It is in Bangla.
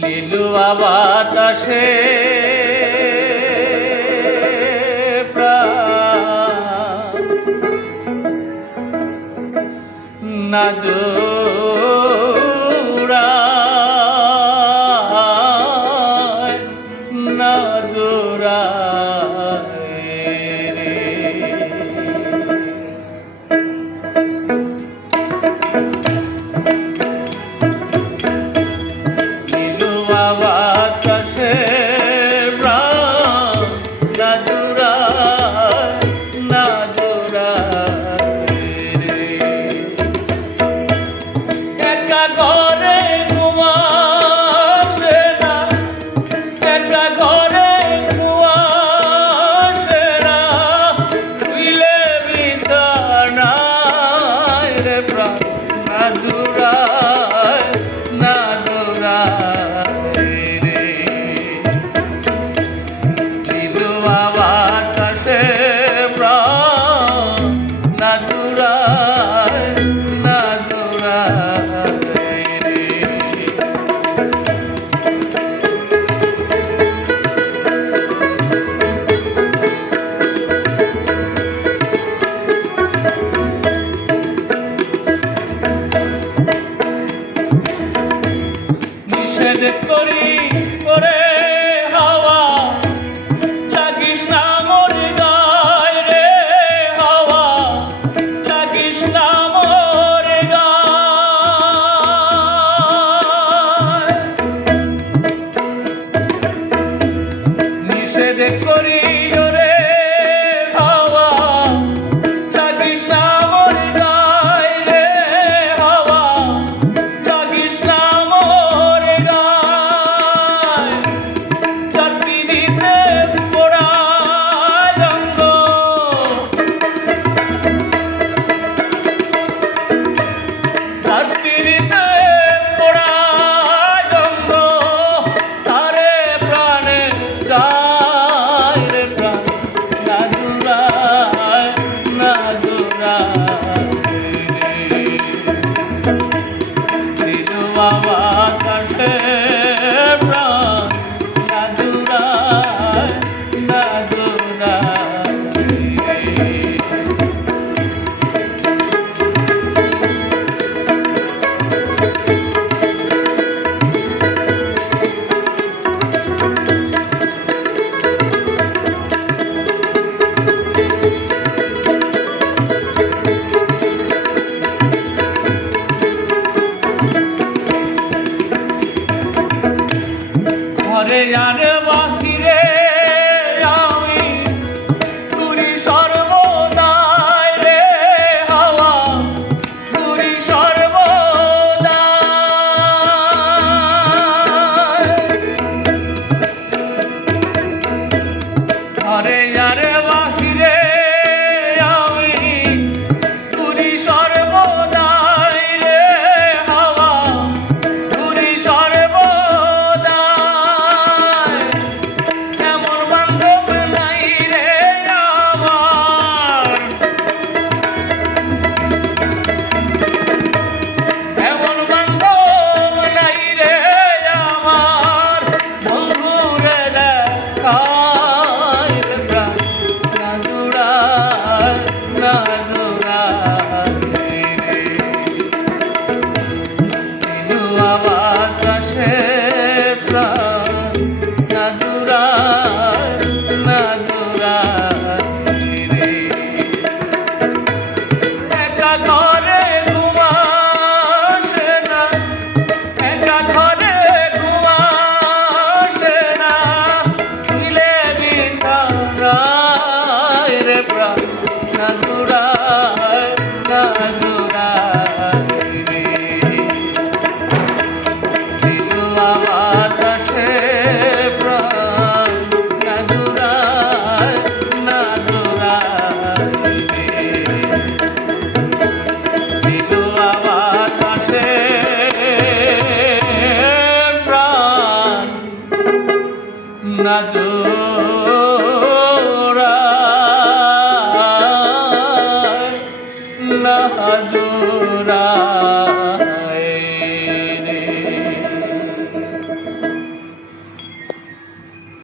লিলুয়া বাতাসে না জোড়ায় না জোড়ায় রে। লিলুয়া বাতাসে প্রাণ না জোড়ায় না জোড়ায় রে। একা ঘরে ঘুমাসে না, একা ঘরে ঘুমাসে না, শুইলে বিছানায় রে প্রাণ না জোড়ায় না জোড়ায় রে। লিলুয়া বাতাসে প্রাণ না জোড়ায় না জোড়ায় রে। নিষেধ করি করে হাওয়া, লাগিস না মোর গায় রে হাওয়া, লাগিস না মোর গায়। নিষেধ করি ওরে হাওয়া, লাগিস না মোর গায় রে হাওয়া, লাগিস না মোর গায়। যার পিড়িতে পোড়ায় অঙ্গ, যার পিড়িতে পোড়ায় অঙ্গ, তারে প্রাণে যায় রে প্রাণ না জোড়ায় না জোড়ায় রে। লিলুয়া বাতাসে প্রাণ না জোড়ায় না জোড়ায় রে। ঘরে আর বাহিরে আমি তুরি সর্বদাই রে হাওয়া, তুরি সর্বদাই। ঘরে আর বাহিরে আমি তুরি সর্বদাই রে হাওয়া, তুরি সর্বদাই। জোড়া